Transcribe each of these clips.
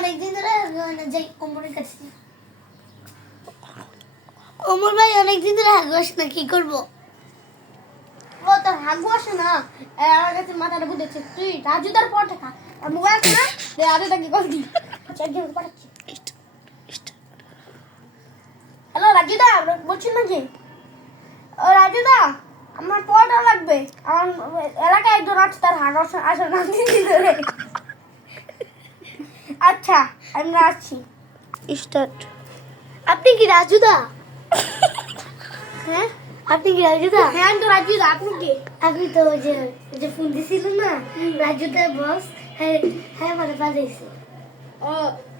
অনেকদিন ধরে যাই কোমরের কাছে। ওমর ভাই অনেকদিন ধরে হাগু আসে না, কি করবো? ও তোর হাগু আসে না, আমার কাছে মাথাটা বুঝেছে তুই রাজুদার পর খা আর মোবাইল না দে রাজুদা কি করবি একজন পাঠাচ্ছি। হ্যালো রাজুদা বলছেন নাকি? ও রাজুদা আমার পড়া লাগবে, আমার এলাকায় একজন আছে তার হাগু আসে না ধরে। আচ্ছা আমরা আসছি। স্টার্ট। আপনি কি রাজুদা? হ্যাঁ আপনি কি রাজুদা? হ্যাঁ আমি তো রাজুদা, আপনি কি? আপনি তো ওই যে ফোন দিছিলেন না, রাজুদা বস। হ্যাঁ হ্যাঁ মানে পাঠাইছে। ও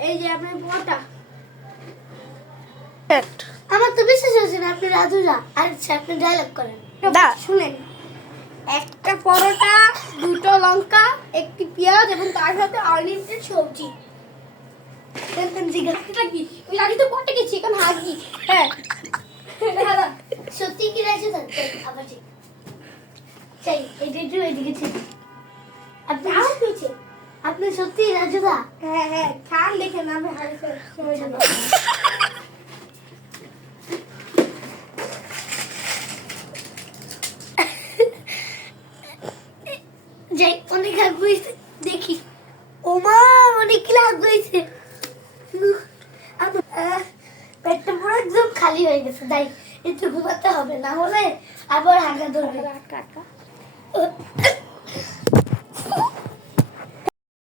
এই যে আপনার পড়াটা। আমার তো বিশ্বাস হচ্ছে না আপনি রাজুদা। আচ্ছা আপনি ডায়লগ করেন। শুনেন, একটা পরোটা, দুটো লঙ্কা, একটি পেঁয়াজ এবং তার সাথে আনলিমিটেড সবজি। এটা কি ওই আগে তো পড়তে গেছি এখন হাগি। হ্যাঁ সত্যি কি রাজুদা? আবার ঠিক চাই এটা একটু এদিকে ঠিক। আপনি আরো পেয়েছে। আপনি সত্যি রাজুদা? হ্যাঁ হ্যাঁ খান দেখে না আমি হাগি সময় জন্য। যাই অনেক হাগ হয়েছে দেখি। ওমা অনেক কি হাগ হয়েছে। পেটটা পুরো একদম খালি হয়ে গেছে। তাই একটু ঘুমাতে হবে, না হলে আবার হাগা ধরবে।